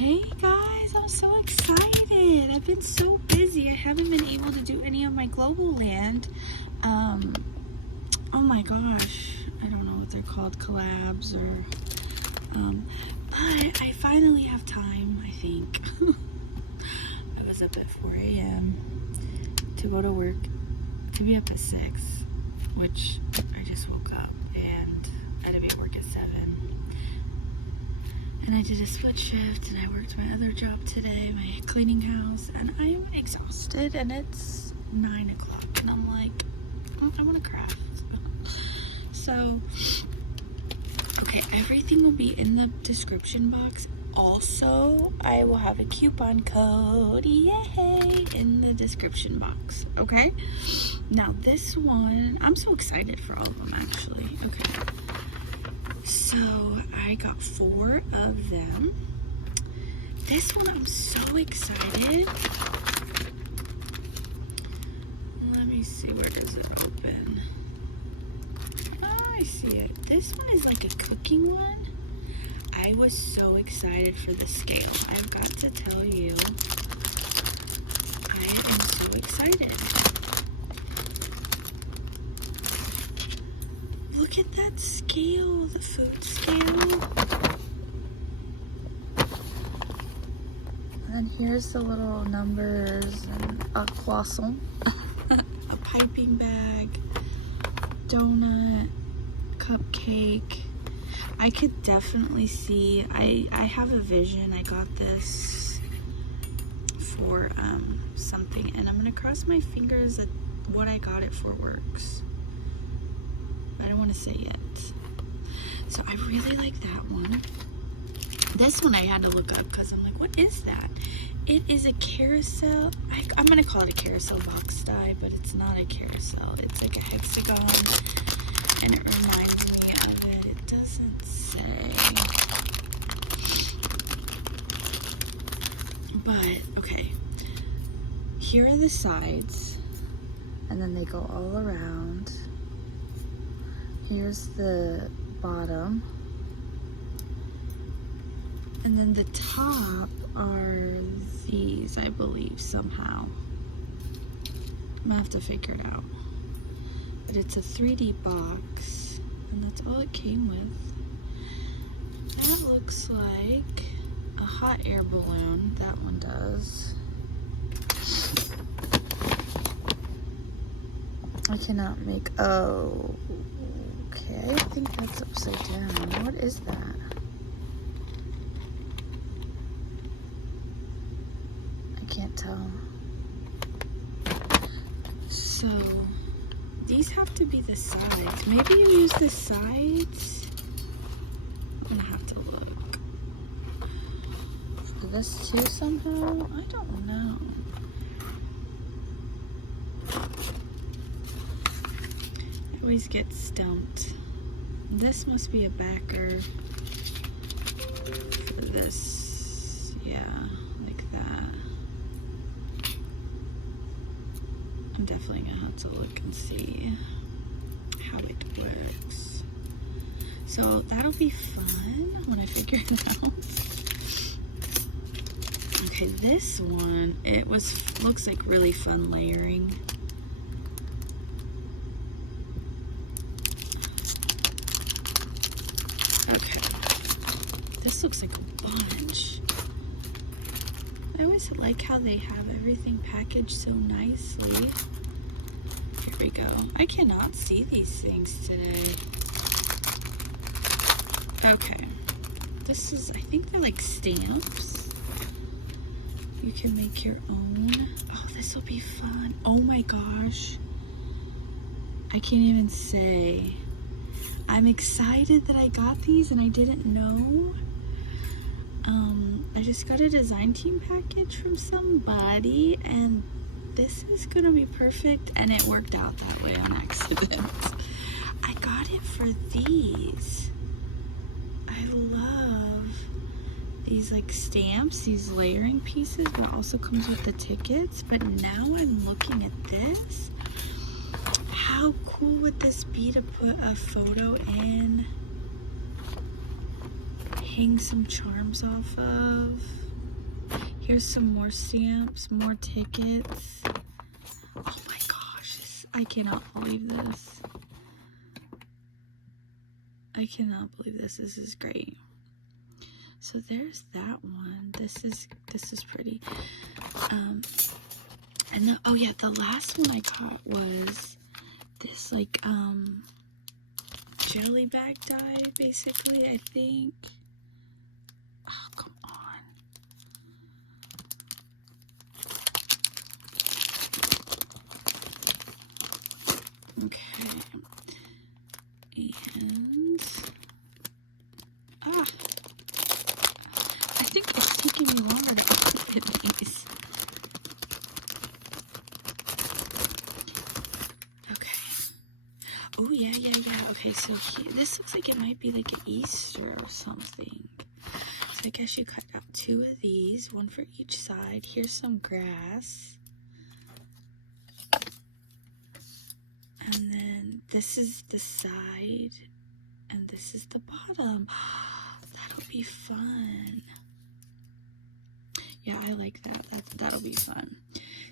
Hey guys, I'm so excited. I've been so busy. I haven't been able to do any of my Globeland. Oh my gosh. I don't know what they're called, collabs or, but I finally have time, I think. I was up at 4 a.m. to go to work, to be up at 6, which I just woke up and I had to be at work at 7. And I did a split shift and I worked my other job today, my cleaning house, and I am exhausted and it's 9 o'clock and I'm like, I want to craft. So, okay, everything will be in the description box. Also, I will have a coupon code, yay, in the description box, okay? Now this one, I'm so excited for all of them actually, okay. So I got 4 of them. This one I'm so excited. Let me see, where does it open? Oh, I see it. This one is like a cooking one. I was so excited for the scale. I've got to tell you, I am so excited. Look at that scale, the food scale. And then here's the little numbers and a croissant, a piping bag, donut, cupcake. I could definitely see, I have a vision. I got this for something, and I'm gonna cross my fingers that what I got it for works. I don't want to say it. So I really like that one. This one I had to look up because I'm like, what is that? It is a carousel. I'm going to call it a carousel box die, but it's not a carousel. It's like a hexagon, and it reminds me of it. It doesn't say. But, okay. Here are the sides, and then they go all around. Here's the bottom, and then the top are these, I believe, somehow. I'm gonna have to figure it out. But it's a 3D box, and that's all it came with. That looks like a hot air balloon. That one does. I cannot make, oh. Okay, I think that's upside down. What is that? I can't tell. So, these have to be the sides. Maybe you use the sides? I'm gonna have to look. For this too somehow? I don't know. I always get stumped. This must be a backer for this. Yeah, like that. I'm definitely gonna have to look and see how it works. So that'll be fun when I figure it out. Okay, this one, looks like really fun layering. Okay, this looks like a bunch. I always like how they have everything packaged so nicely. Here we go. I cannot see these things today. Okay, this is, I think they're like stamps. You can make your own. Oh, this will be fun. Oh my gosh. I can't even say. I'm excited that I got these and I didn't know. I just got a design team package from somebody and this is gonna be perfect, and it worked out that way on accident. I got it for these. I love these like stamps, these layering pieces, but also comes with the tickets. But now I'm looking at this. How cool would this be to put a photo in? Hang some charms off of. Here's some more stamps, more tickets. Oh my gosh, I cannot believe this. I cannot believe this. This is great. So there's that one. This is pretty. And then, oh yeah, the last one I got was this like jelly bag die, basically, I think. Oh, come on. Okay. And I think it's taking me longer to open these. Okay. Oh yeah. Okay, so this looks like it might be like an Easter or something. So I guess you cut out 2 of these, one for each side. Here's some grass. And then this is the side, and this is the bottom. That'll be fun. Yeah, I like that. That'll be fun.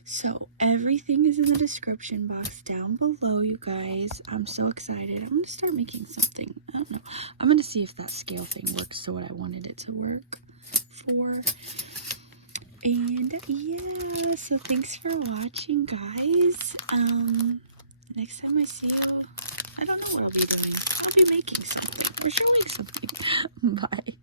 So everything is in the description box down below, you guys. I'm so excited. I'm gonna start making something. I don't know. I'm gonna see if that scale thing works to what I wanted it to work for. And yeah, so thanks for watching, guys. Next time I see you, I don't know what I'll be doing. I'll be making something or showing something. Bye.